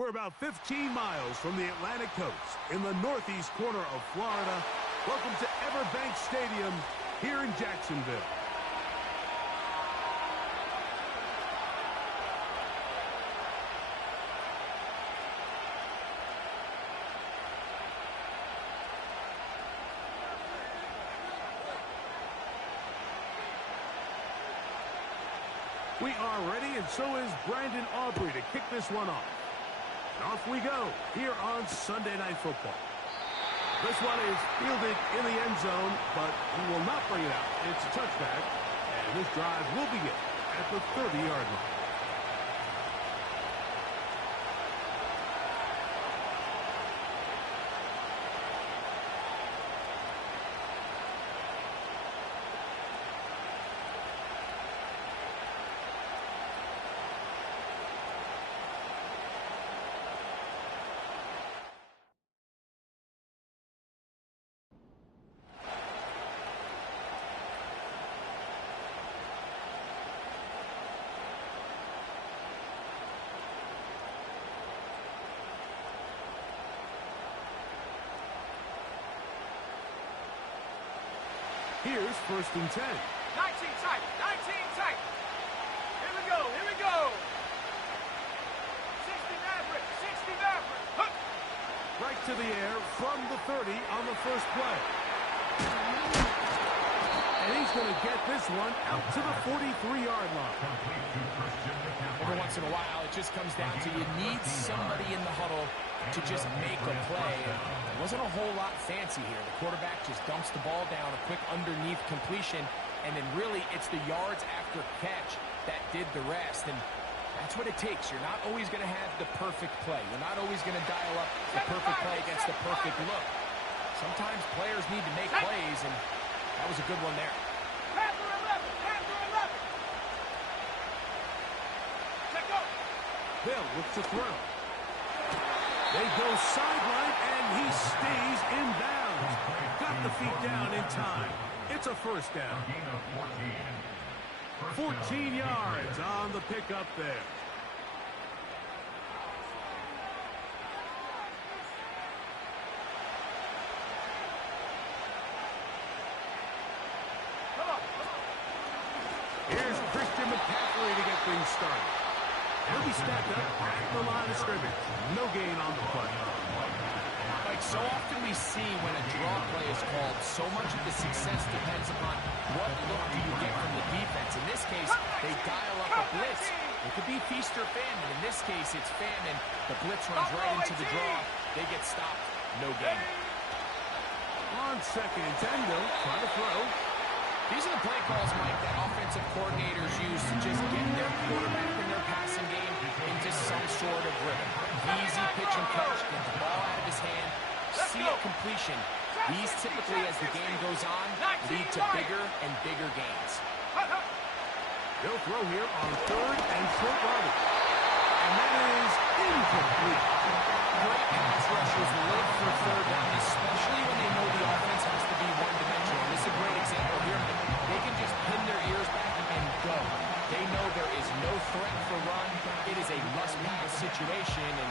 We're about 15 miles from the Atlantic coast in the northeast corner of Florida. Welcome to Everbank Stadium here in Jacksonville. We are ready, and so is Brandon Aubrey to kick this one off. And off we go here on Sunday Night Football. This one is fielded in the end zone, but he will not bring it out. It's a touchback, and this drive will begin at the 30-yard line. Here's 1st and 10. 19 tight, 19 tight. Here we go, here we go. 60 Maverick, 60 Maverick. Hup. Right to the air from the 30 on the first play. And he's going to get this one out to the 43-yard line. Every once in a while, it just comes down to you need somebody in the huddle to just make a play. It wasn't a whole lot fancy here. The quarterback just dumps the ball down, a quick underneath completion, and then really it's the yards after catch that did the rest. And that's what it takes. You're not always going to have the perfect play. You're not always going to dial up the perfect play against the perfect look. Sometimes players need to make plays, and that was a good one there. Panther 11, Panther 11. Check go. Bill looks to throw. They go sideline, and he stays in bounds. Got the feet down in time. It's a first down. 14 yards on the pickup there. Here's Christian McCaffrey to get things started. He'll be stacked up at the line of scrimmage. No gain on the play. Like so often we see when a draw play is called, so much of the success depends upon what look do you get from the defense. In this case, they dial up a blitz. It could be feast or famine. In this case, it's famine. The blitz runs right into the draw. They get stopped. No gain. On 2nd and 10, they'll try to throw. These are the play calls, Mike, that offensive coordinators use to just get their quarterback and their passing game into some sort of rhythm. Easy pitch and catch, get the ball out of his hand, see a completion. These typically, as the game goes on, lead to bigger and bigger gains. They'll throw here on 3rd and short yardage. And that is incomplete. Great pass rushers live for 3rd down, especially when they know the offense has to be one-dimensional. This is a great example here. They can just pin their ears back and go. They know there is no threat for run. It is a must-pass situation, and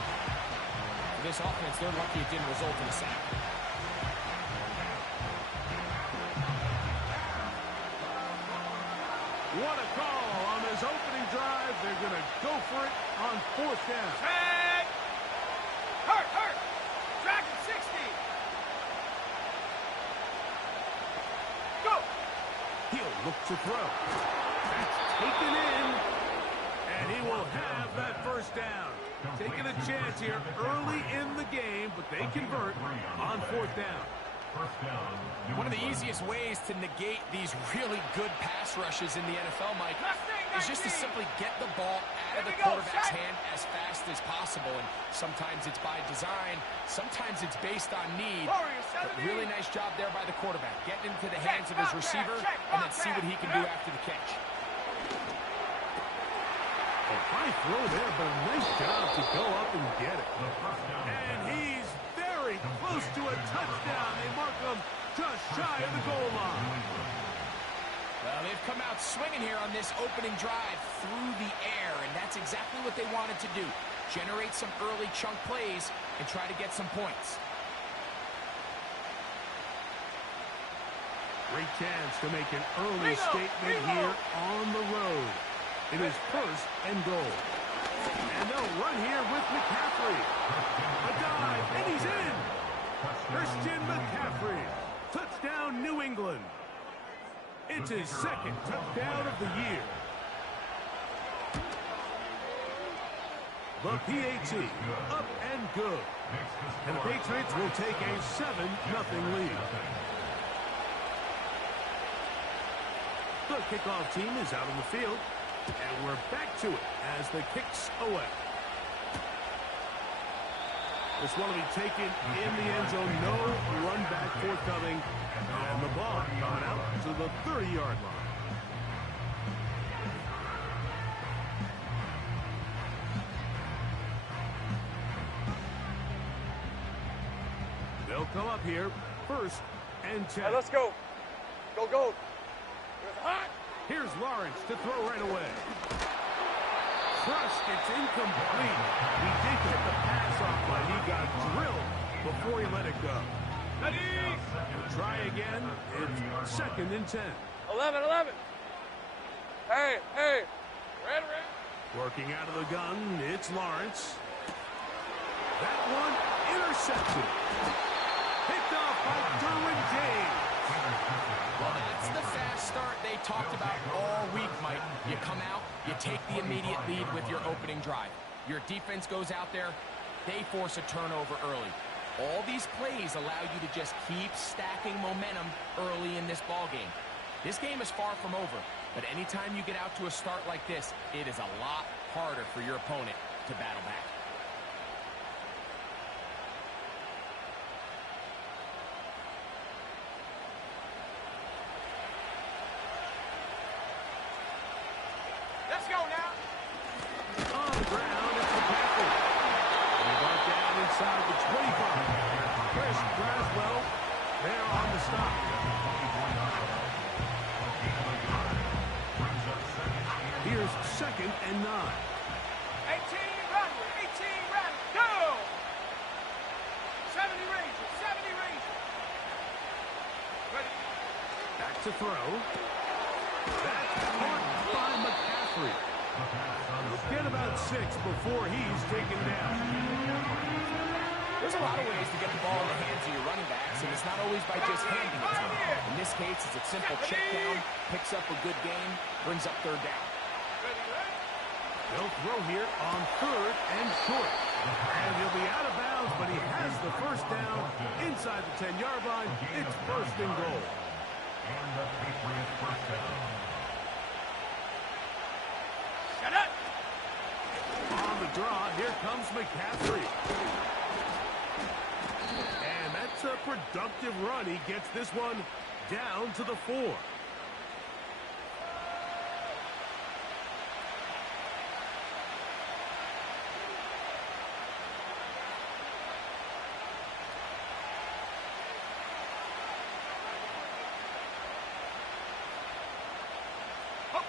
for this offense, they're lucky it didn't result in a sack. What a call on this opening drive. They're going to go for it on 4th down. Tag. Hurt. Dragon 60. Go. He'll look to throw. That's taken in. And he will have that first down. Taking a chance here early in the game, but they convert on 4th down. One of the easiest ways to negate these really good pass rushes in the NFL, Mike, is just to simply get the ball out of the quarterback's hand as fast as possible. And sometimes it's by design, sometimes it's based on need. But really nice job there by the quarterback, getting into the hands of his receiver and then see what he can do after the catch. A high throw there, but a nice job to go up and get it. And he's very close to a touchdown. They mark him just shy of the goal line. Well, they've come out swinging here on this opening drive through the air, and that's exactly what they wanted to do. generate some early chunk plays, and try to get some points. Great chance to make an early statement here on the road. It is first and goal. And they'll run here with McCaffrey. A dive, and he's in. Christian McCaffrey. Touchdown, New England. It's his second touchdown of the year. The PAT, up and good. And the Patriots will take a 7-0 lead. The kickoff team is out on the field, and we're back to it as the kick's away. This one will be taken in the end zone. No run back forthcoming, and the ball coming out to the 30-yard line. They'll come up here, first and 10. Hey, let's go. Go, go. Hot. Here's Lawrence to throw right away. Crushed, it's incomplete. He did get the pass off, but he got drilled before he let it go. Ready. Try again. It's second and 10. 11. Hey. Red. Working out of the gun, it's Lawrence. That one intercepted. Picked off by Derwin James. Well, that's the fast start they talked about all week, Mike. You come out, you take the immediate lead with your opening drive. Your defense goes out there, they force a turnover early. All these plays allow you to just keep stacking momentum early in this ball game. This game is far from over, but anytime you get out to a start like this, it is a lot harder for your opponent to battle back. Let's go now. On the ground, it's McCaffrey. He got down inside the 25. Chris Braswell there on the stop. Here's second and 9. 18 run. 18 run. Go. 70 ranges. Ready. Back to throw. That's caught by McCaffrey. He'll get about 6 before he's taken down. There's a lot of ways to get the ball in the hands of your running backs, and it's not always by just handing it to them. In this case, it's a simple check down, picks up a good gain, brings up third down. Ready. They'll throw here on third and short. And he'll be out of bounds, but he has the first down inside the 10-yard line. It's first and goal. And the Patriots first down. Shut up. On the draw, here comes McCaffrey. And that's a productive run. He gets this one down to the 4.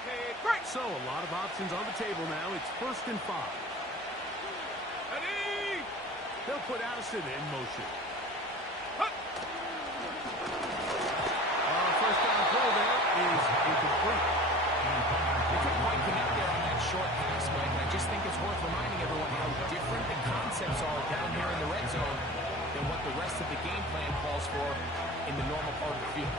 Okay, great. So a lot of options on the table now. It's first and 5. Ready. They'll put Addison in motion. Hut. First down throw there is incomplete. They couldn't quite connect there on that short pass, Mike, and I just think it's worth reminding everyone how different the concepts are down here in the red zone than what the rest of the game plan calls for in the normal part of the field.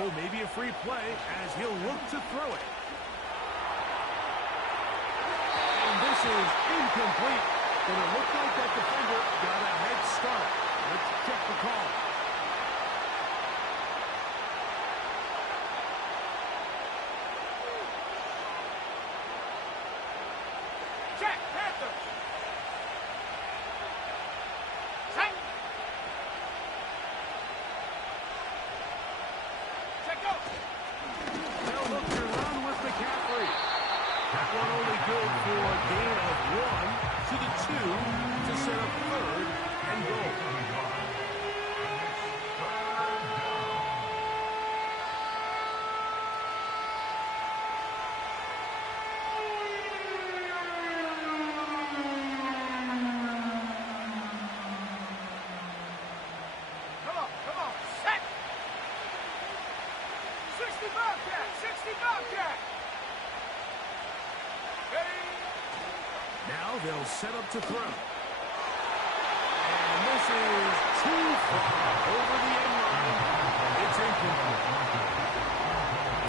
Oh, maybe a free play as he'll look to throw it. And this is incomplete. But it looked like that defender got a head start. Let's check the call. Check, Panther. Check. Check, go. They'll look to run with McCaffrey. That one only good for a gain of 1 to the 2 to set up 3rd and goal. Come on, set! 60 Bobcat, 60 Bobcat! Ready? Now they'll set up to throw. And this is too far over the end line. It's incomplete.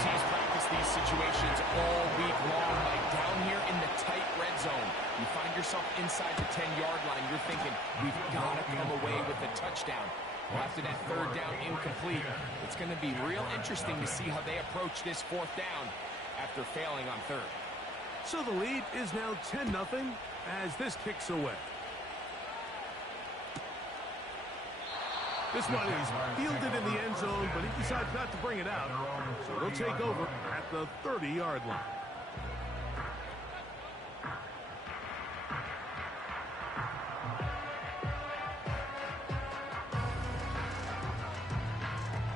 Teams practice these situations all week long, like down here in the tight red zone. You find yourself inside the 10-yard line, you're thinking, we've got to come away with a touchdown. Well, after that 3rd down incomplete, it's going to be real interesting to see how they approach this 4th down after failing on 3rd. So the lead is now 10-0 as this kicks away. This one is fielded in the end zone, but he decides not to bring it out. So they'll take over at the 30-yard line.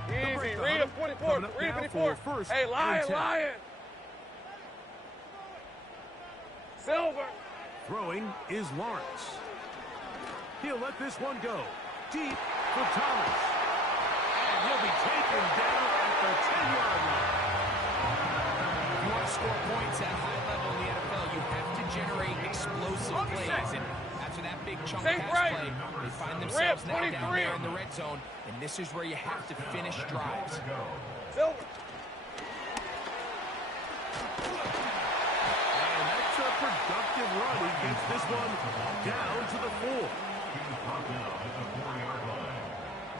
Easy, read him, 24, read him, 24. Hey, Lion, Lion! Silver! Throwing is Lawrence. He'll let this one go. Deep for Thomas. And he'll be taken down at the 10-yard line. If you want to score points at a high level in the NFL, you have to generate explosive plays. And after that big chunk pass play, they find themselves now down there in the red zone. And this is where you have to finish drives. Silver! And that's a productive run. He gets this one down to the 4.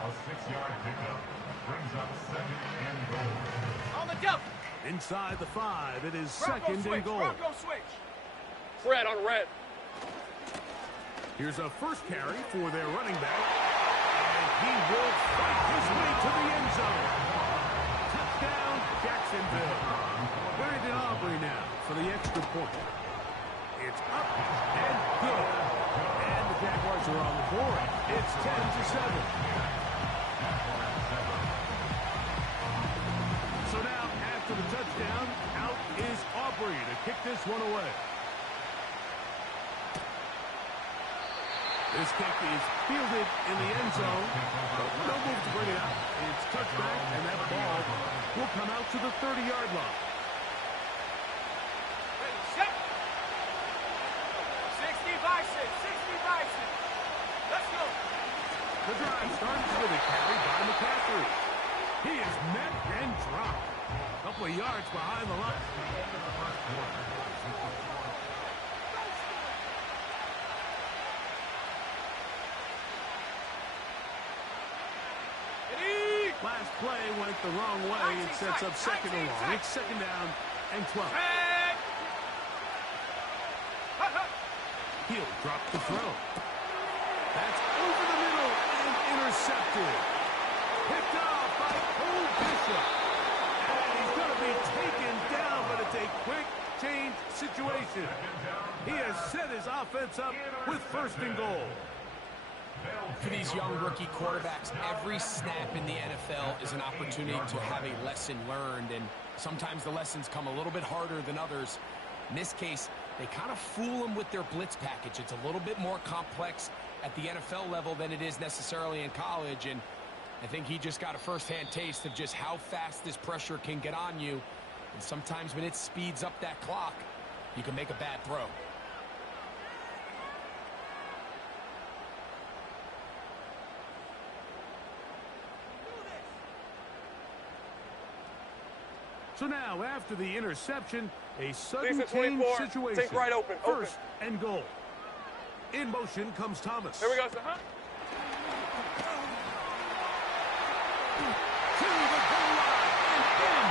A 6-yard pickup brings up 2nd and goal. On the double! Inside the 5, it is Bronco 2nd switch, and goal. Bronco switch! Fred on red. Here's a first carry for their running back. And he will fight his way to the end zone. Touchdown, Jacksonville. Brandon Aubrey now for the extra point. It's up and good. And the Jaguars are on the board. It's 10-7. So now, after the touchdown, out is Aubrey to kick this one away. This kick is fielded in the end zone. No move to bring it out. It's touchback, and that ball will come out to the 30-yard line. Ready, set! 60 Bison, 60 Bison! Let's go! The drive starts with a carry by McCaffrey. He is met and dropped. A couple of yards behind the line. Last play went the wrong way. It sets up 2nd and long. It's 2nd down and 12. He'll drop the throw. That's over the middle and intercepted. Picked off by Cole Bishop. And he's going to be taken down, but it's a quick change situation. He has set his offense up with 1st and goal. For these young rookie quarterbacks, every snap in the NFL is an opportunity to have a lesson learned, and sometimes the lessons come a little bit harder than others. In this case, they kind of fool them with their blitz package. It's a little bit more complex at the NFL level than it is necessarily in college, and I think he just got a first-hand taste of just how fast this pressure can get on you, and sometimes when it speeds up that clock, you can make a bad throw. So now, after the interception, a sudden change situation. Take right open. 1st and goal. In motion comes Thomas. Here we go, sir. Huh? To the goal line and in.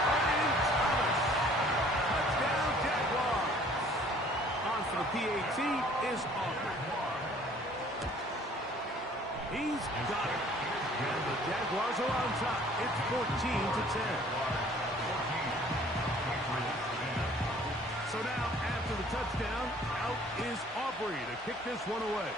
Brian Thomas. Touchdown, Jaguars. On for the PAT is Aubrey. He's got it. And the Jaguars are on top. It's 14-10. now, after the touchdown, out is Aubrey to kick this one away.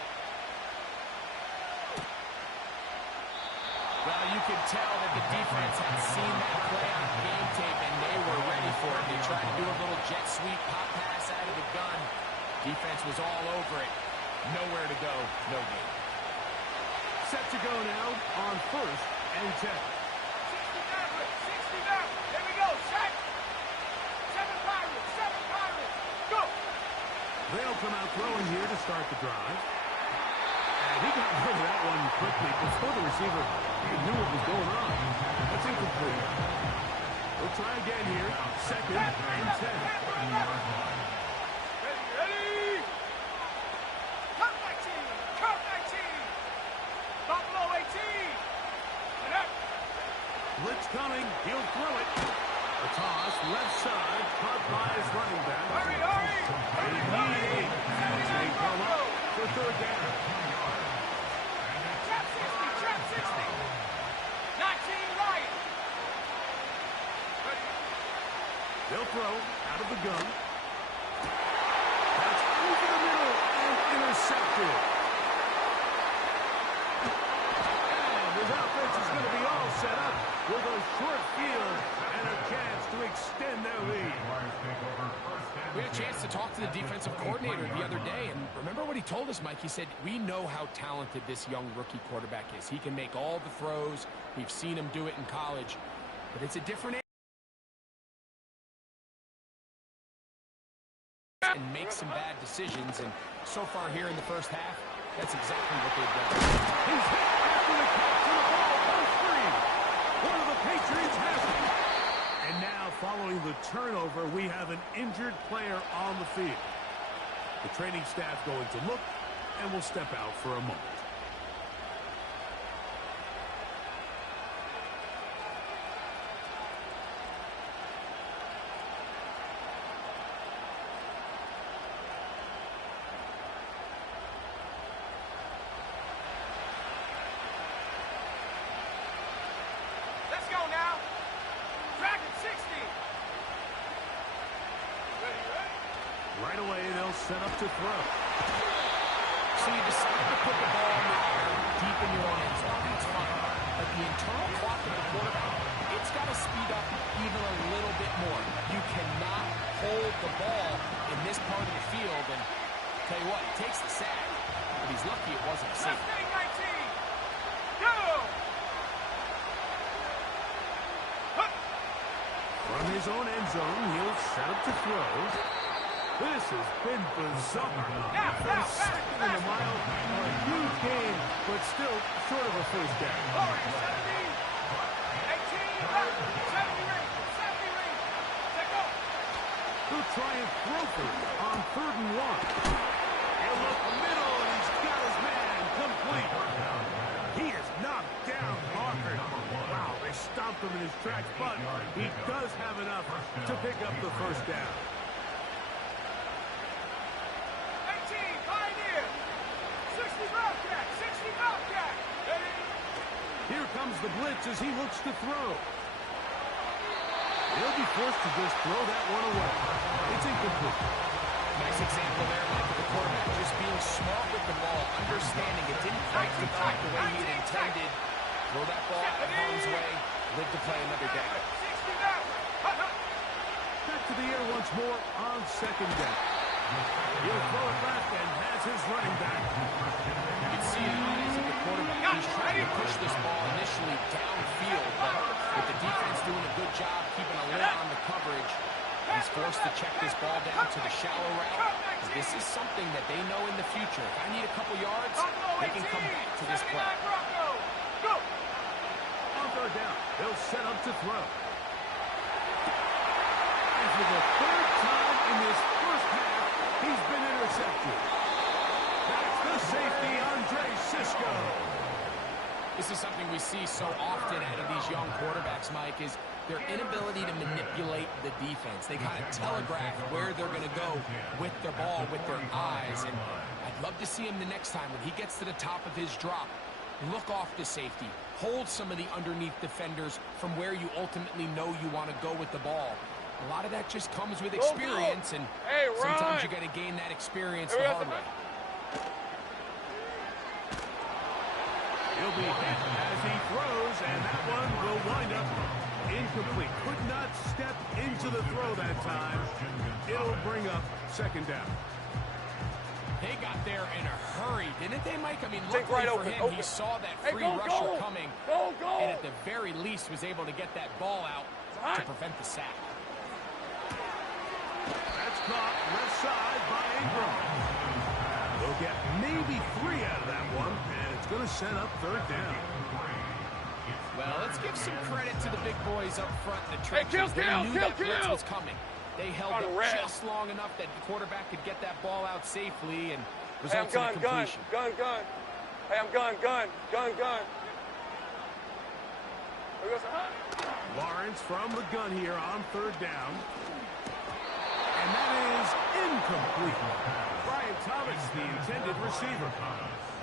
Well, you could tell that the defense had seen that play on game tape, and they were ready for it. They tried to do a little jet sweep, pop pass out of the gun. Defense was all over it. Nowhere to go, no gain. Set to go now on 1st and 10. 60 down. Here we go. Set. 7 Pirates. Go. They'll come out throwing here to start the drive. And he got rid of that one quickly before the receiver even knew what was going on. That's incomplete. We'll try again here. 2nd and 10. Ready. Cut 19. Buffalo 18. And up. Blitz coming. He'll throw it. The toss, left side, caught by his running back. Hurry. As they come up for 3rd down. Trap 60. 19 right. They'll throw out of the gun. That's over the middle and intercepted. And his offense is going to be all set up with a short field and a chance to extend their lead. We had a chance to talk to the defensive coordinator the other day, and remember what he told us, Mike? He said, we know how talented this young rookie quarterback is. He can make all the throws. We've seen him do it in college, but it's a different and make some bad decisions, and so far here in the first half, that's exactly what they've done. He's hit after the catch, and the ball goes free. One of the Patriots has it. And now, following the turnover, we have an injured player on the field. The training staff going to look, and will step out for a moment. Let's go now. Dragon 60. Ready. Right away, they'll set up to throw. So you decide to put the ball in the air deep in your own end zone. That's fine. But the internal clock of the quarterback, it's got to speed up even a little bit more. You cannot hold the ball in this part of the field. And tell you what, he takes the sack, but he's lucky it wasn't a safety. Left 19. Go. From his own end zone, he'll set up to throw. This has been bizarre. From 2nd and a mile, a huge game, but still short of a first down. 70. 18 left. 70 ring. Let go. He'll try and throw for it on 3rd and 1. He'll look middle, and he's got his man complete. He is knocked down hard. Wow, they stomped him in his tracks, but he does have enough to pick up the first down. 18 Pioneer. 60 Bobcat. Ready. Here comes the blitz as he looks to throw. He'll be forced to just throw that one away. It's incomplete. Nice example there, Mike, of the quarterback just being smart with the ball, understanding it didn't quite develop the way he had intended. Throw that ball out of harm's way, live to play another day. 60 down. Back to the air once more on 2nd down. He'll throw it back and has his running back. You can see in the eyes of the quarterback, he's trying to push this ball initially downfield, but with the defense doing a good job keeping a lid on the coverage, he's forced to check this ball down to the shallow route. This is something that they know in the future. If I need a couple yards, they can come back to this play. Go. On 3rd down, they'll set up to throw. And for the 3rd time in this first half, he's been intercepted. That's the safety, Andre Cisco. This is something we see so often out of these young quarterbacks, Mike, is their inability to manipulate the defense. They kind of telegraph where they're going to go with their ball, with their eyes. And I'd love to see him the next time when he gets to the top of his drop. Look off the safety. Hold some of the underneath defenders from where you ultimately know you want to go with the ball. A lot of that just comes with experience, and sometimes you got to gain that experience the hard way. He'll be hit as he throws, and that one will wind up incomplete. Could not step into the throw that time. It'll bring up second down. They got there in a hurry, didn't they, Mike? I mean, Take luckily right for open, him, open. he saw that Hey, free go, rusher go. coming, Go, go. and at the very least was able to get that ball out to prevent the sack. That's caught left side by Ingram. They'll get maybe 3 out of that one, and it's going to set up third down. Well, let's give some credit to the big boys up front in the trenches. They knew that blitz was coming. They held up just long enough that the quarterback could get that ball out safely and result in a completion. Gun. Hey, I'm gun. Lawrence from the gun here on third down. And that is incomplete. Brian Thomas, the intended receiver.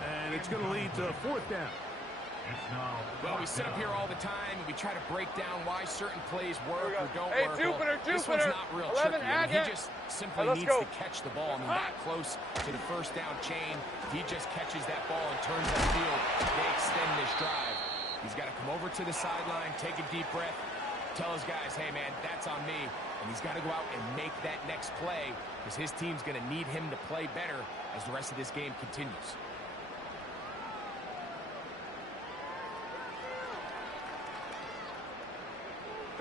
And it's going to lead to fourth down. Well, we sit up here all the time and we try to break down why certain plays work or don't work. Jupiter, this one's not real tricky. I mean, he just simply needs to catch the ball. I mean, that close to the first down chain. He just catches that ball and turns that field. They extend this drive. He's got to come over to the sideline, take a deep breath, tell his guys, hey, man, that's on me. And he's got to go out and make that next play because his team's going to need him to play better as the rest of this game continues.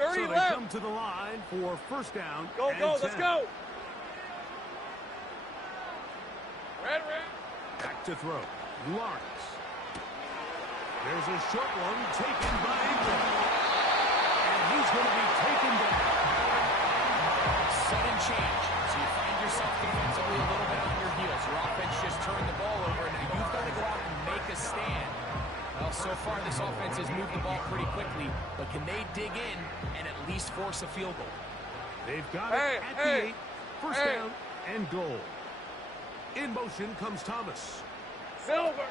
So they come to the line for first down. Go, let's go. Red. Back to throw. Lawrence. There's a short one taken by Ingram. And he's going to be taken down. Sudden change. So you find yourself defensively a little bit on your heels. Your offense just turned the ball over, and now you've got to go out and make a stand. Well, so far this offense has moved the ball pretty quickly, but can they dig in and at least force a field goal? They've got it at the 8. First down and goal. In motion comes Thomas. Silver.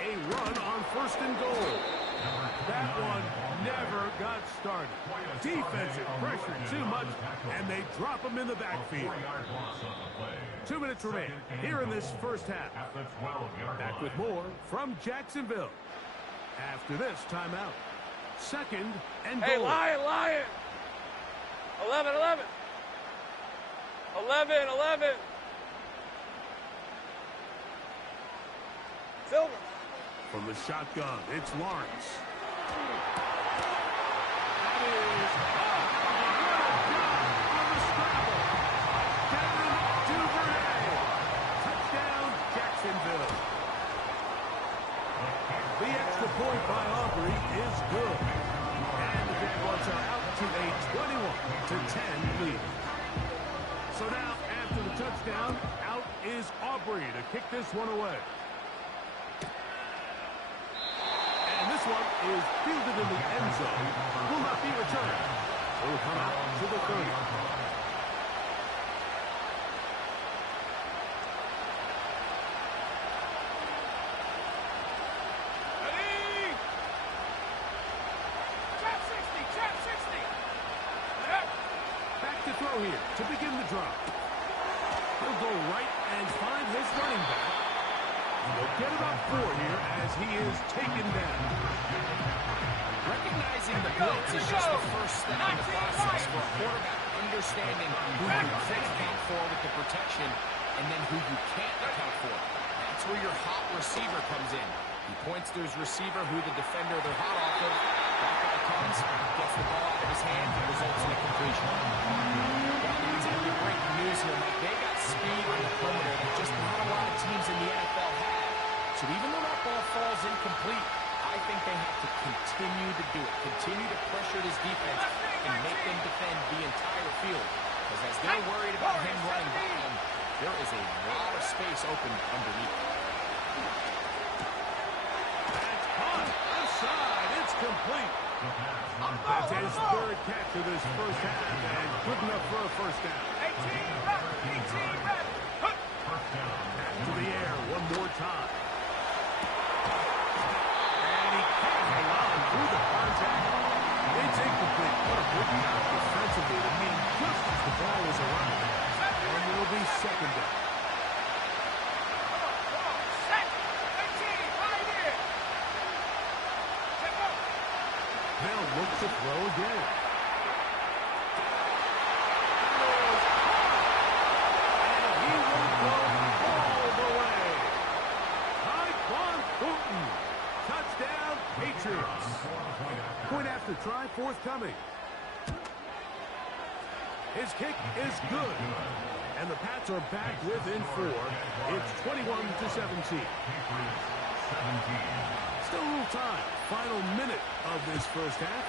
A run on first and goal. That one never got started. Defensive pressure too much, and they drop him in the backfield. 2 minutes remain here in this first half. Back with more from Jacksonville. After this timeout. Second and goal. Hey, Lion. 11. Silver. From the shotgun, it's Lawrence. That is what a job on the scramble. Kevin Duvernay. Touchdown, Jacksonville. The extra point by Aubrey is good. And the Jaguars are out to a 21-10 lead. So now, after the touchdown, out is Aubrey to kick this one away. And this one is fielded in the end zone. Will not be returned. It will come out to the 30. Ready? Trap 60. Back to throw here to begin the drop. He'll go right and find his running back. He'll get about 4 here as he is taken down. Recognizing the blitz is just the first step in the process for a quarterback understanding who you can account for with the protection and then who you can't account for. That's where your hot receiver comes in. He points to his receiver who the defender they're hot off of. That guy comes, gets the ball out of his hand, and results in a completion. Well, it's going to be breaking news here, Mike. They got speed on the perimeter that just not a lot of teams in the NFL have. So even though that ball falls incomplete, I think they have to continue to do it. Continue to pressure this defense and make them defend the entire field. Because as they're worried about him running by them, there is a lot of space open underneath. That's caught. Offside. It's complete. That's his third catch of this first half and good enough for a first down. 18 rep. Back to the air one more time. And he can't hang on through the contact. It's incomplete. What a good job defensively to second down. Come on. Set. 19. Right here. Check up. They'll look to throw again. And he will go all the way. Tyquan Thornton. Touchdown, Patriots. Point after try forthcoming. His kick is good. And the Pats are back within 4. It's 21-17. Still a little time. Final minute of this first half.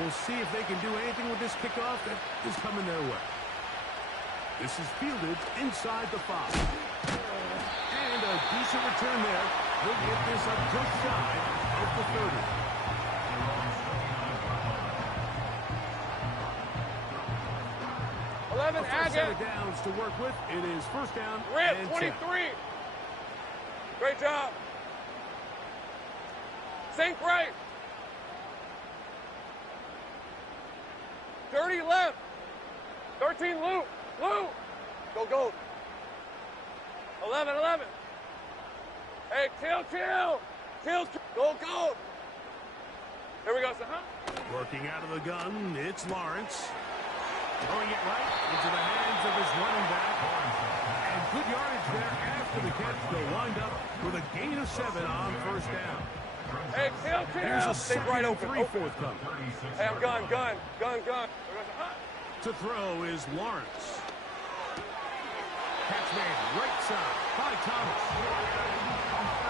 We'll see if they can do anything with this kickoff that is coming their way. This is fielded inside the 5. And a decent return there. They'll get this up just shy of the 30. 11 First set of downs to work with. It is first down Rip, and 23. 10. Great job. Sink right. 30 left. 13 loop. Loop. Go, go. 11. Hey, chill. Go. Here we go, son. Working out of the gun, it's Lawrence. Throwing it right into the hands of his running back. And good yardage there after the catch. They'll wind up with a gain of 7 on first down. Hey, chill. Here's a Stay second right and open. 3 forthcoming. Hey, I'm gun. To throw is Lawrence. Catch made right side by Thomas.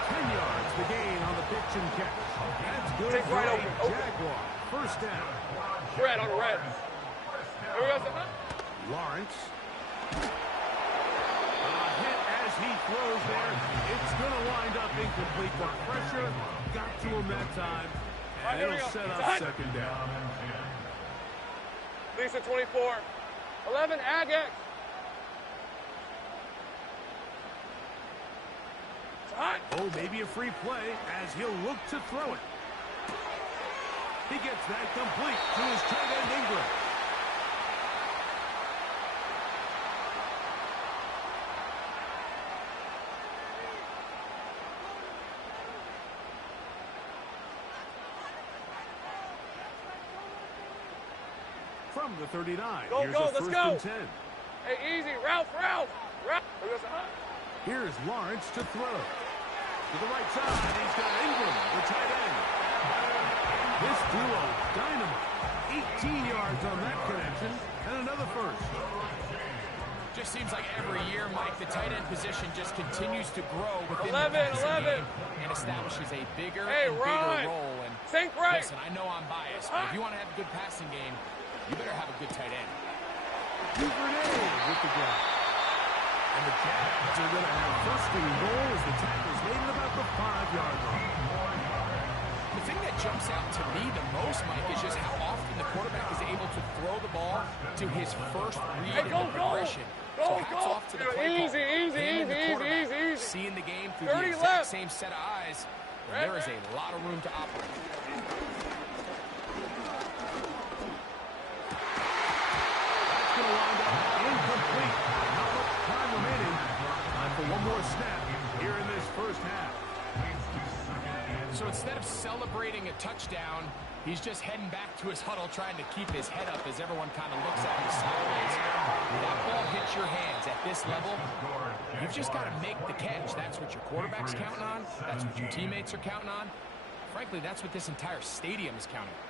10 yards the gain on the pitch and catch. That's good Take for right a open. Jaguar. First down. Red on red. Here we go, son. Lawrence. A hit as he throws there. It's going to wind up incomplete. The pressure got to him that time. And Here we it'll go. set up Done. second down. Lisa 24. 11 Agate. Hot. Oh, maybe a free play as he'll look to throw it. He gets that complete to his tight end Ingram. From the 39, Go, here's go, a let's first go. and 10. Hey, easy. Ralph. Here we go, son. Here's Lawrence to throw. To the right side, he's got Ingram, the tight end. This duo, dynamite. 18 yards on that connection, and another first. Just seems like every year, Mike, the tight end position just continues to grow within 11. the passing game and establishes a bigger Hey, and Ron. bigger role. And Sink right. listen, I know I'm biased, but if you want to have a good passing game, you better have a good tight end. Duvernay with the grab. And the Jags are going to have first and goal as the tackle's made at about the 5-yard line. The thing that jumps out to me the most, Mike, is just how often the quarterback is able to throw the ball to his first read Hey, in go, the progression. go. So Go, hats go. off to the play Easy, call. easy, Him and the easy, quarterback easy, easy. seeing the game through 30 the exact left. same set of eyes. Red, There is red. a lot of room to operate. That's going to wind up incomplete. Not much time remaining. Time for one more snap here in this first half. So instead of celebrating a touchdown, he's just heading back to his huddle trying to keep his head up as everyone kind of looks at him sideways. When that ball hits your hands at this level, you've just got to make the catch. That's what your quarterback's counting on. That's what your teammates are counting on. Frankly, that's what this entire stadium is counting on.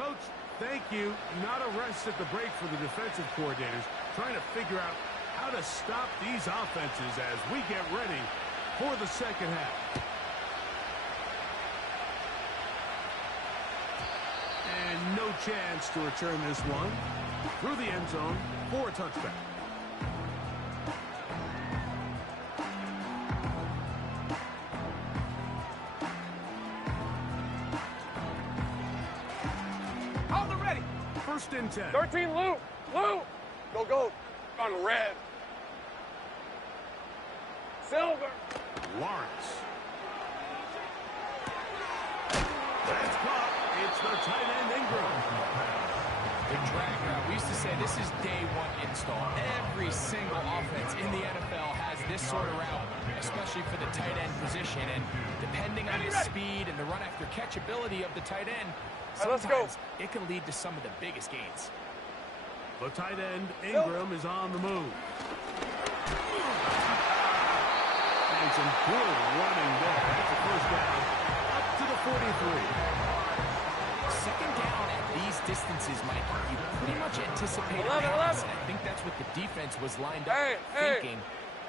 Coach, thank you. Not a rest at the break for the defensive coordinators, trying to figure out how to stop these offenses as we get ready for the second half. And no chance to return this one through the end zone for a touchback. Hold it ready. First and 10. 13 loop. Go. On red. Silver. Lawrence. That's caught. It's the tight end Ingram. The drag route. We used to say this is day one install. Every single offense in the NFL has this sort of route, especially for the tight end position. And depending on the speed and the run after catch ability of the tight end, sometimes it can lead to some of the biggest gains. The tight end, Ingram, is on the move. And some good running there. That's a first down up to the 43. Second down at these distances, Mike, you pretty much anticipate it happens, and I think that's what the defense was lined up thinking.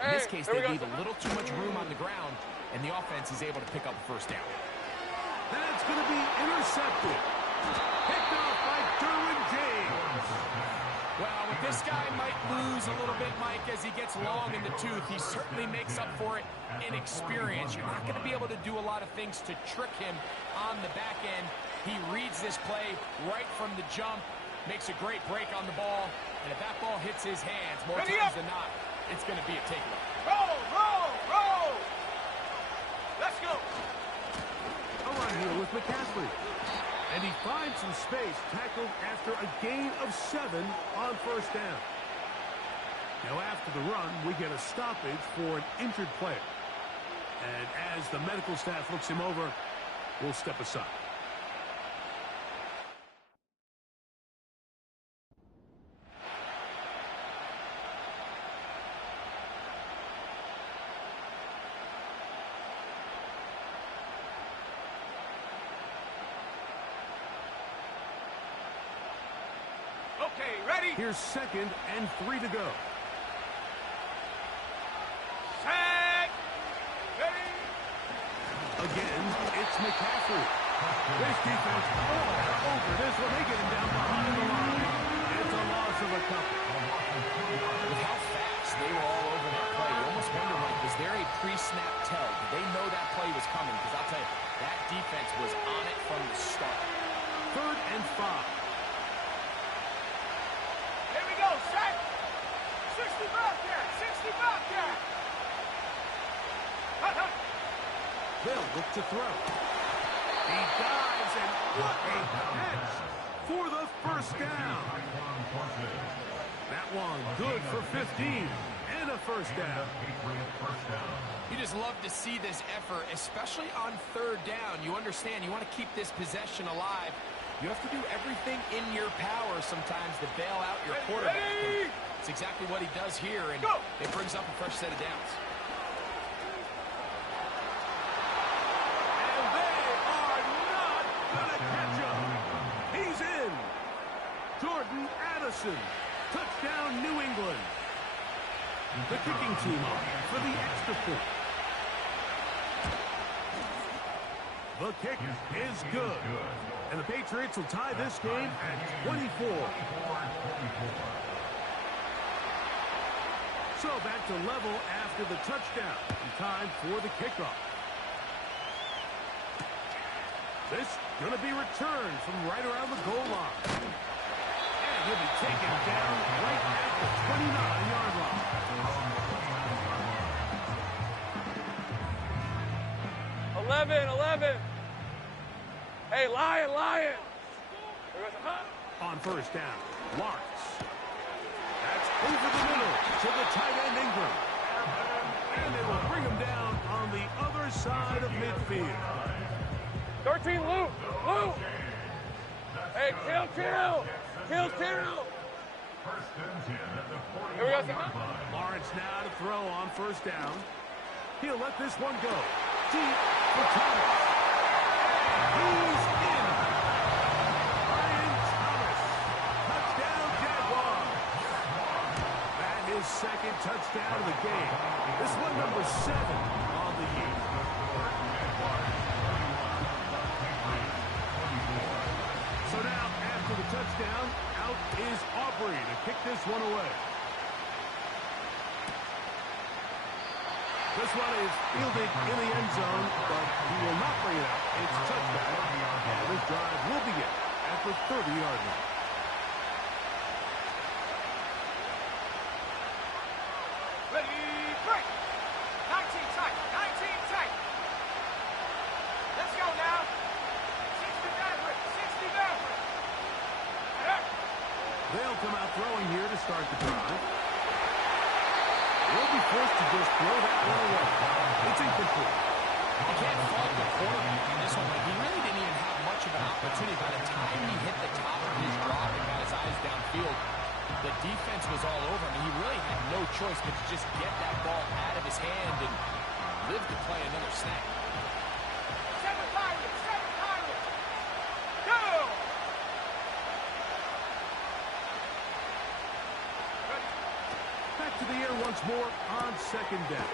In this case, they leave a little too much room on the ground, and the offense is able to pick up a first down. That's going to be intercepted. Picked off by Derwin James. Well, with this guy might lose a little bit, Mike, as he gets long in the tooth. He certainly makes up for it in experience. You're not going to be able to do a lot of things to trick him on the back end. He reads this play right from the jump, makes a great break on the ball, and if that ball hits his hands more times than not, it's going to be a takeaway. Roll, roll, roll! Let's go! A run here with McCaffrey. And he finds some space, tackled after a gain of 7 on first down. Now after the run, we get a stoppage for an injured player. And as the medical staff looks him over, we'll step aside. Okay, ready? Here's 2nd and 3 to go. Set! Ready? Again, it's McCaffrey. This defense all over this one. They get him down behind the line. It's a loss of a couple. With how fast they were all over that play, you almost wonder, Mike, was there a pre-snap tell? Did they know that play was coming? Because I'll tell you, that defense was on it from the start. 3rd and 5. Here we go, set! 60 Bobcat! 60 Bobcat! They'll look to throw. He dives, and what a catch for the first down. That one good for 15 and a first down. You just love to see this effort, especially on 3rd down. You understand, you want to keep this possession alive. You have to do everything in your power sometimes to bail out your quarterback. And it's exactly what he does here, and it brings up a fresh set of downs. And they are not going to catch him. He's in. Jordan Addison. Touchdown, New England. The kicking team on for the extra point. The kick is good. And the Patriots will tie this game at 24. So back to level after the touchdown. In time for the kickoff. This going to be returned from right around the goal line. And he'll be taken down right at the 29-yard line. 11. Hey, Lion! On first down, Lawrence. That's over the middle to the tight end Ingram. And they will bring him down on the other side of midfield. 13, Luke! Hey, kill! Here we go, Lawrence now to throw on first down. He'll let this one go. Deep for Thomas. He's in. Brian Thomas. Touchdown, Jaguars. That is 2nd touchdown of the game. This one number 7 on the year. So now, after the touchdown, out is Aubrey to kick this one away. This one is fielded in the end zone, but he will not bring it out. It's touchback, and this drive will begin at the 30-yard line. Ready, break! 19 tight! Let's go now! 60 Maverick! They'll come out throwing here to start the drive. They'll be forced to just throw that one away. It's incomplete. You can't fault the quarterback in this one. Like, he really didn't even have much of an opportunity. By the time he hit the top of his drop and got his eyes downfield, the defense was all over him. He really had no choice but to just get that ball out of his hand and live to play another snap. Seven Pirates! Go! Back to the air once more on second down.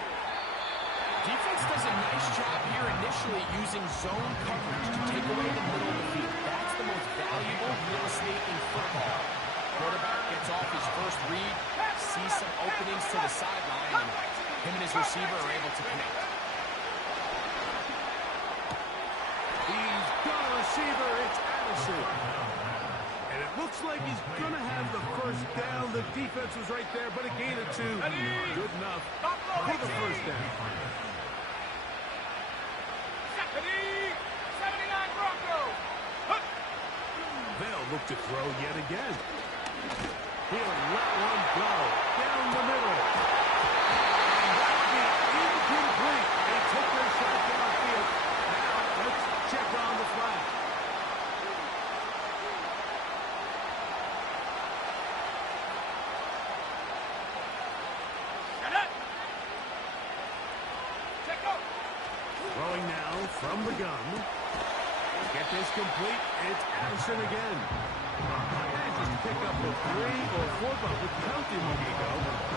Defense does a nice job here initially using zone coverage to take away the middle of the field. That's the most valuable real estate in football. Quarterback gets off his first read, sees some openings to the sideline, and him and his receiver are able to connect. He's got a receiver. It's Addison. And it looks like he's going to have the first down. The defense was right there, but a gain of 2. Good enough for the first down. 79 Broncos! They'll look to throw yet again. He'll let one go down the middle. And that'll be incomplete. They took their shot downfield. Now let's check on the flag. Throwing now from the gun. Get this complete. It's Addison again. And just pick up a 3 or 4, but with counting, Diego,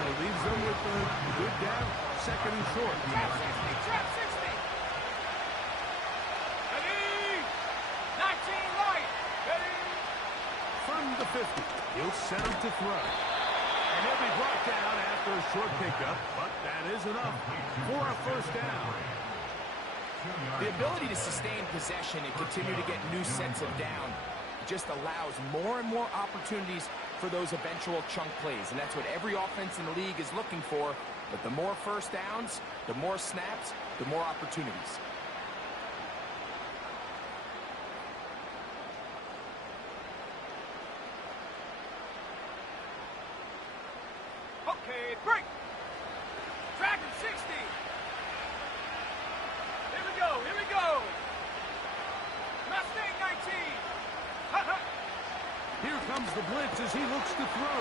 it leaves them with a good down, second and short. Trap 60! Ready! 19 right! Ready! From the 50, he'll set him to throw. And he'll be brought down after a short pickup, but that is enough for a first down. The ability to sustain possession and continue to get new sets of down just allows more and more opportunities for those eventual chunk plays. And that's what every offense in the league is looking for. But the more first downs, the more snaps, the more opportunities. Okay, break! Dragon 60! Here we go! Mustang 19! Here comes the blitz as he looks to throw.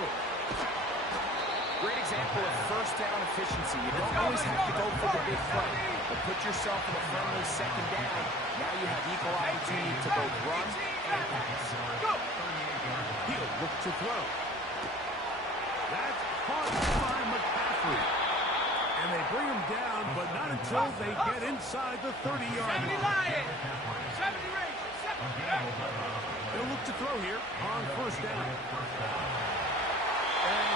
Great example of first down efficiency. You don't always have to go for the big play, but put yourself in a friendly second down. Now you have equal opportunity to both run and pass. Go! He'll look to throw. That's caught by McCaffrey. And they bring him down, but not until they get inside the 30-yard 70 line. Lions! 70 Rangers! 70 He'll look to throw here on first down. And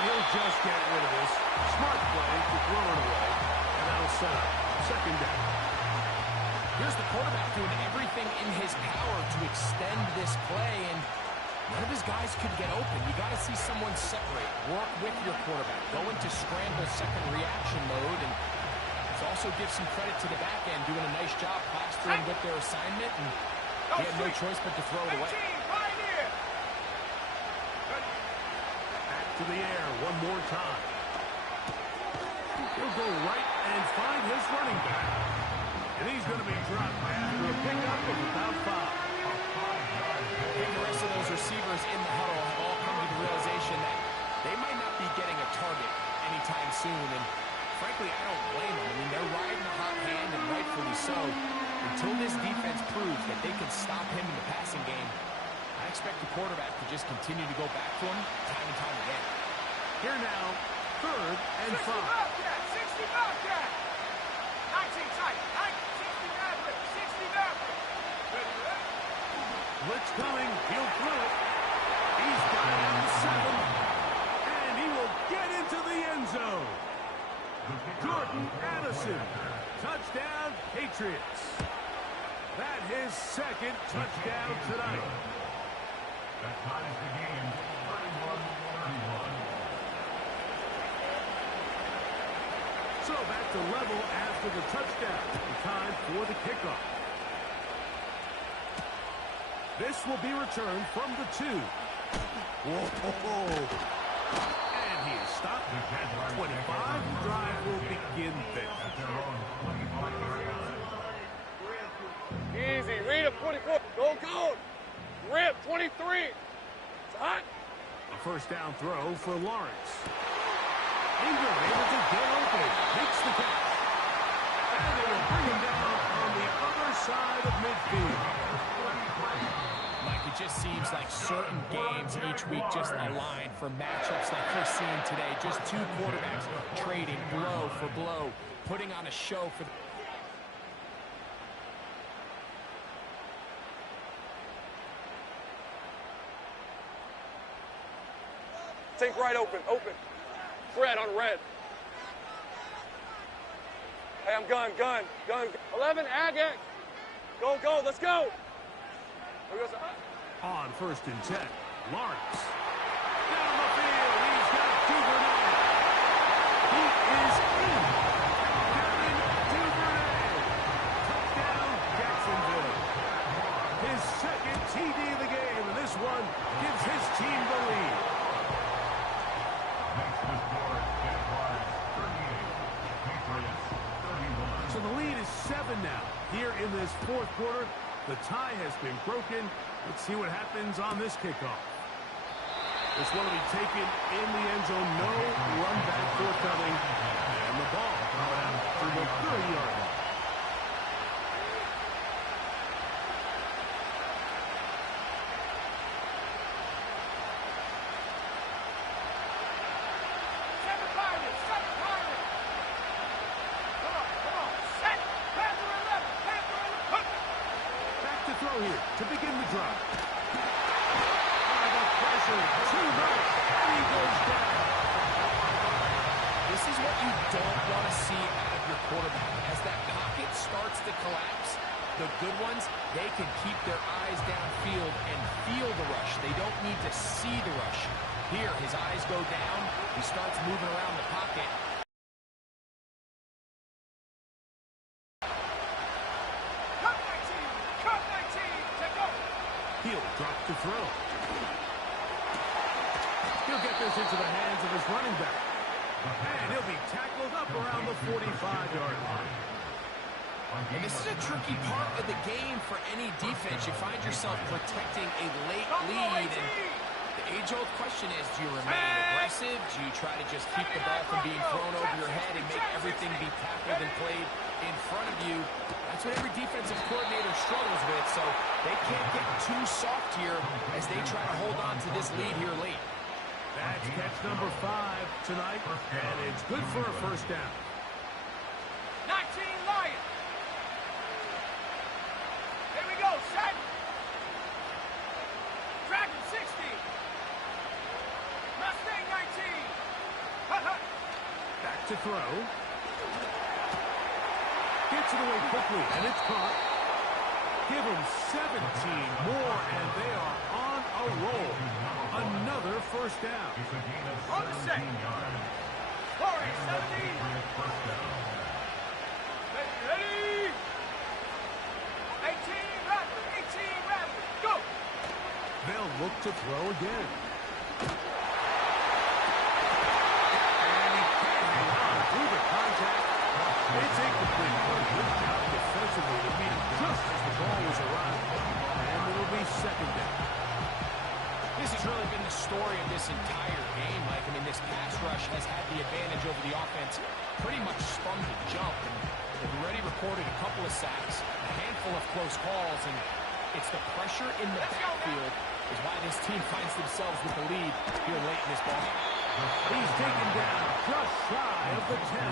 he'll just get rid of this. Smart play to throw it away. And that'll set up second down. Here's the quarterback doing everything in his power to extend this play, and none of his guys could get open. You got to see someone separate, work with your quarterback, go into scramble second reaction mode, and also give some credit to the back end, doing a nice job plastering with their assignment, and he had no choice but to throw it away. Back to the air one more time. He'll go right and find his running back. And he's going to be dropped after a pickup of about 5. And the rest of those receivers in the huddle have all come to the realization that they might not be getting a target anytime soon, and frankly, I don't blame them. I mean, they're riding a hot hand, and rightfully so. Until this defense proves that they can stop him in the passing game, I expect the quarterback to just continue to go back to him time and time again. Here now, third and 5. 60 Bobcat! 19 tight, 60 Maverick, 60 Maverick. Blitz coming, he'll throw it. He's got it at the 7, and he will get into the end zone. Jordan Addison, touchdown Patriots. That his second touchdown tonight. That ties the game 31-31. So back to level after the touchdown. Time for the kickoff. This will be returned from the 2. Whoa. And he is stopped at 25. The drive will begin there. Easy. Read him, 24. Go, go. Rip, 23. It's hot. A first down throw for Lawrence. Ingram able to get open. Makes the catch. And they will bring him down on the other side of midfield. Mike, it just seems like certain games each week just align for matchups like we're seeing today. Just two quarterbacks trading blow for blow, putting on a show for the... Think right open. Fred on red. Hey, I'm gun. 11, Agate. Go, let's go. On 1st and 10, Lawrence. Down the field, he's got Duvernay. He is in. Kevin Duvernay. Touchdown, Jacksonville. His second TD of the game, and this one gives his team the lead. So the lead is 7 now. Here in this fourth quarter, the tie has been broken. Let's see what happens on this kickoff. This one will be taken in the end zone. No run back forthcoming. And the ball coming out to the 30-yard line. Here to begin the drive. The pressure, too much, and he goes down. This is what you don't want to see out of your quarterback. As that pocket starts to collapse, the good ones, they can keep their eyes downfield and feel the rush. They don't need to see the rush. Here, his eyes go down. He starts moving around the pocket. He'll drop to throw. He'll get this into the hands of his running back. And he'll be tackled up around the 45-yard line. And this is a tricky part of the game for any defense. You find yourself protecting a late lead. And the age-old question is, do you remain aggressive? Do you try to just keep the ball from being thrown over your head and make everything be tackled and played in front of you? That's what every defensive coordinator struggles with, so they can't get too soft here as they try to hold on to this lead here late. That's catch number 5 tonight, and it's good for a first down. 19 Lions. Here we go, set. Dragon 60. Mustang 19. Back to throw. Gets it away quickly, and it's caught. Give them 17 more, and they are on a roll. Another first down. On the set. 40, 17. Ready. 18 rapid. Go. They'll look to throw again. And he can't hang on through the contact. It's incomplete. Good job defensively to beat him just as the ball was arriving. And it'll be second down. This has really been the story of this entire game, Mike. I mean, this pass rush has had the advantage over the offense pretty much from the jump. And they've already recorded a couple of sacks, a handful of close calls, and it's the pressure in the backfield is why this team finds themselves with the lead here late in this ball game. He's taken down just shy of the 10.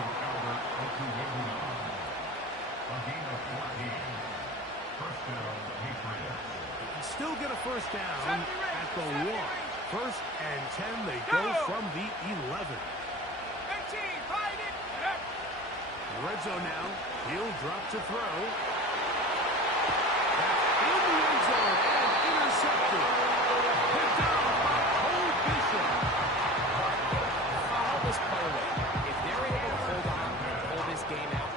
He can still get a first down at the 1. 1st and 10, they go from the 11. 18, find it. Red zone now. He'll drop to throw. In the end zone and intercepted. Picked up by Cole Bishop. Follow this play away. If they're able to hold on and pull this game out,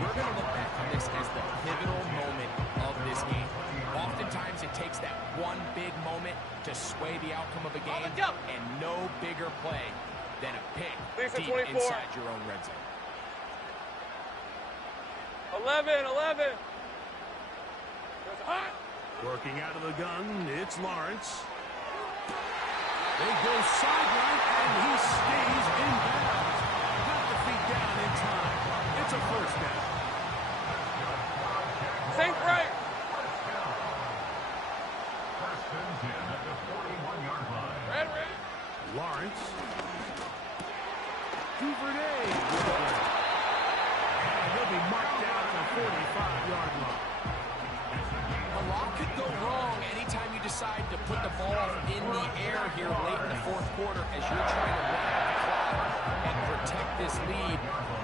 we're going to look back on this as the pivotal moment of this game. Oftentimes it takes that one big moment to sway the outcome of of a game, and no bigger play than a pick deep 24. inside your own red zone. 11. Working out of the gun, it's Lawrence. They go sideline, and he stays in bounds. Got the feet down in time. It's a first down. Safe right. First and 10 at the 41-yard line. Red. Lawrence. Duvernay with the play. And he'll be marked down at the 45-yard line. A lot could go wrong anytime you decide to put the ball in the air here late in the fourth quarter as you're trying to run out the clock and protect this lead.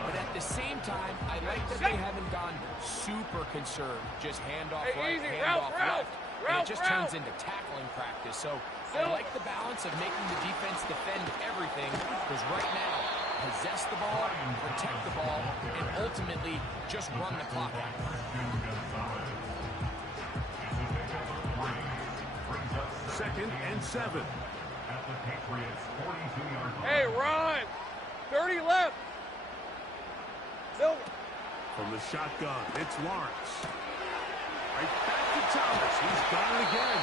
But at the same time, I like that they haven't gone super conserved. Just handoff right, handoff left. And it just turns into tackling practice. So I like the balance of making the defense defend everything, because right now, possess the ball, protect the ball, and ultimately just run the clock out. Second and 7. At the Patriots' 42-yard line. Hey, Ron. 30 left. Silver. From the shotgun, it's Lawrence. Right back to Thomas. He's got it again.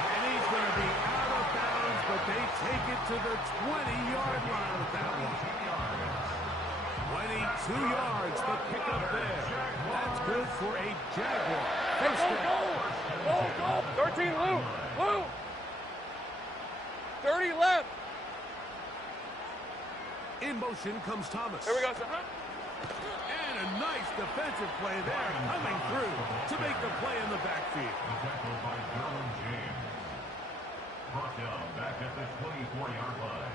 And he's going to be out of bounds, but they take it to the 20-yard line with that one. 22 yards, the pickup there. That's good for a Jaguar. First down. Go. 13 Lou. 30 left. In motion comes Thomas. Here we go, sir. And a nice defensive play there coming through to make the play in the backfield. Tackled by Derwin James. Brought down back at the 24-yard line.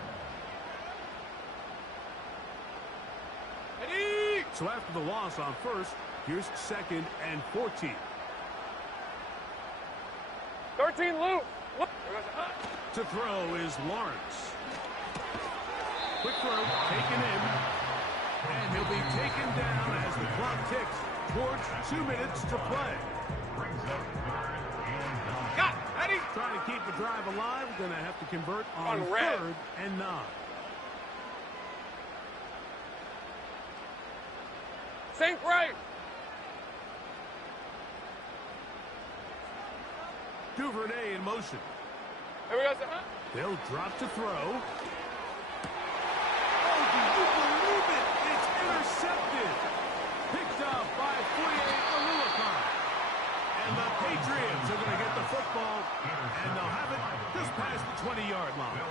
So after the loss on first, here's second and 14. 13 Lou. To throw is Lawrence. Quick throw, taken in. And he'll be taken down as the clock ticks towards 2 minutes to play. Brings up third and 9. Got it. Ready? Trying to keep the drive alive, going to have to convert on red. 3rd and 9. Safe right. Duvernay in motion. Here we go, sir. They'll drop to throw. Oh, do you believe it? It's intercepted. Picked up by Foye Aluakon. And the Patriots are going to get the football, and they'll have it just past the 20-yard line.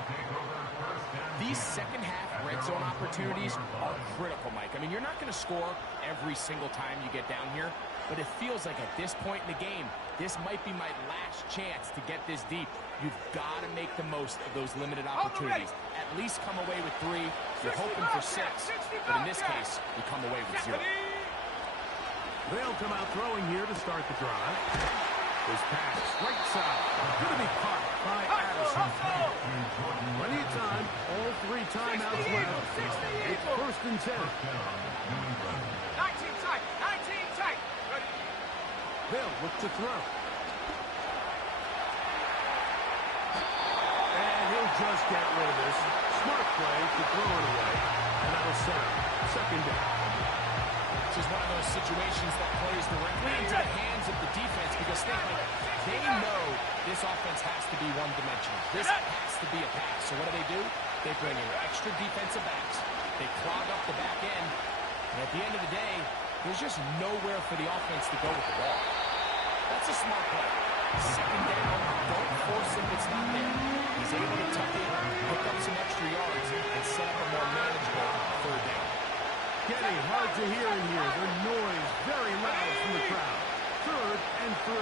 These second-half red zone opportunities are critical, Mike. I mean, you're not going to score every single time you get down here, but it feels like at this point in the game, this might be my last chance to get this deep. You've got to make the most of those limited opportunities. At least come away with 3. You're hoping for 6, but in this case, you come away with 0. They'll come out throwing here to start the drive. His pass, right side, going to be caught by Addison. Plenty of time, all 3 timeouts left. It's first and 10. 19 tight. Ready? They'll look to throw. And he'll just get rid of this. Smart play to throw it away. And that'll set up second down. This is one of those situations that plays directly into the hands of the defense, because they know this offense has to be one-dimensional. This has to be a pass. So what do? They bring in extra defensive backs. They clog up the back end. And at the end of the day, there's just nowhere for the offense to go with the ball. That's a smart play. Second down, don't force it if it's not there. He's able to tuck in, pick up some extra yards, and set up a more manageable 3rd down. Getting hard to hear in here. The noise very loud from the crowd. 3rd and 3.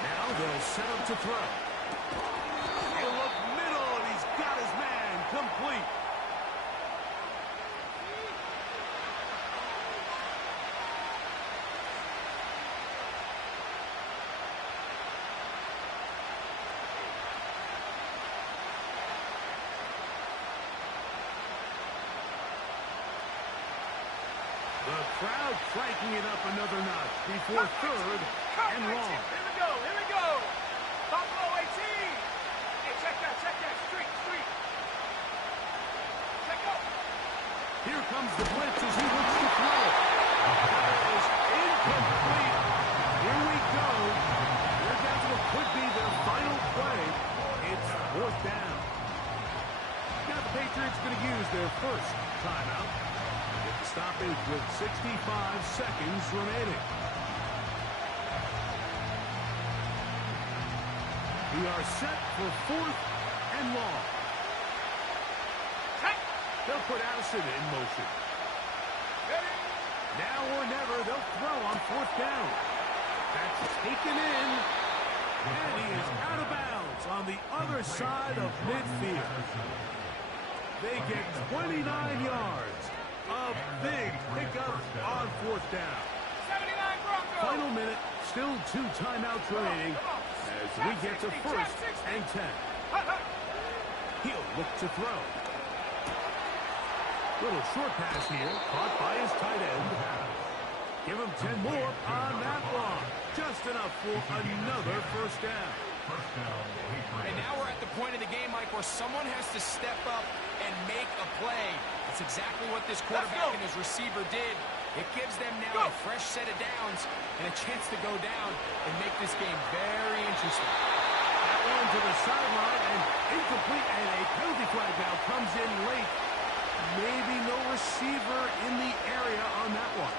Now they'll set up to throw. He'll look middle, and he's got his man complete. The crowd cranking it up another notch before 3rd and long. Here we go. comes the blitz as he looks to throw. That is incomplete. Here we go. They're down to what could be their final play. It's fourth down. Now the Patriots going to use their first timeout. Get the stoppage with 65 seconds remaining. We are set for fourth and long. They'll put Addison in motion. Now or never, they'll throw on fourth down. That's taken in. And he is out of bounds on the other side of midfield. They get 29 yards. A big pickup on fourth down. 79 Broncos. Final minute, still 2 timeouts remaining as we get to first and 10. He'll look to throw. Little short pass here, caught by his tight end. Give him 10 more on that one. Just enough for another first down. And now we're at the point of the game, Mike, where someone has to step up and make a play. That's exactly what this quarterback and his receiver did. It gives them now a fresh set of downs and a chance to go down and make this game very interesting. That one to the sideline and incomplete, and a penalty flag now comes in late. Maybe no receiver in the area on that one.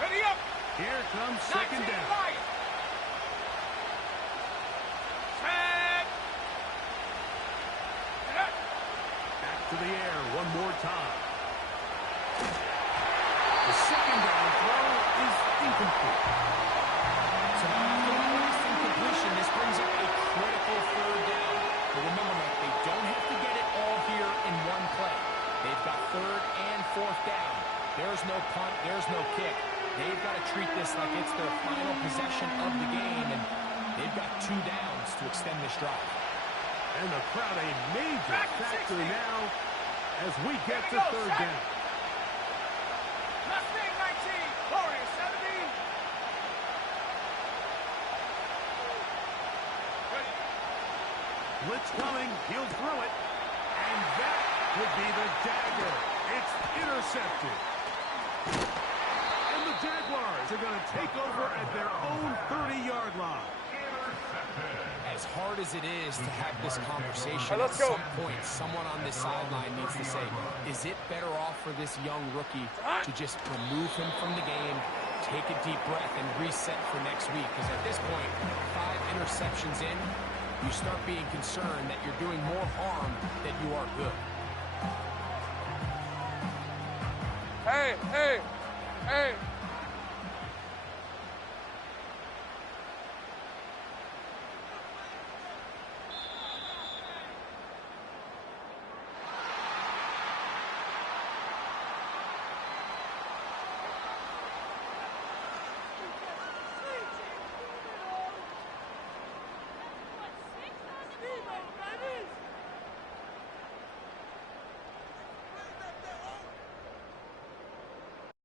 Ready up. Here comes second down. Back to the air one more time. The second down throw is incomplete. So now after that last incompletion, this brings up a critical third down. But remember, Mike, they don't have to get it all here in one play. They've got third and fourth down. There's no punt. There's no kick. They've got to treat this like it's their final possession of the game, and they've got 2 downs to extend this drive. And the crowd a major factor now as we get to third down. Mustang 19, Gloria 17. Ready. Blitz coming, he'll throw it, and that would be the dagger. It's intercepted. And the Jaguars are going to take over at their own 30-yard line. As hard as it is to have this conversation, at some point, someone on this sideline needs to say, is it better off for this young rookie to just remove him from the game, take a deep breath, and reset for next week? Because at this point, 5 interceptions in, you start being concerned that you're doing more harm than you are good. Hey.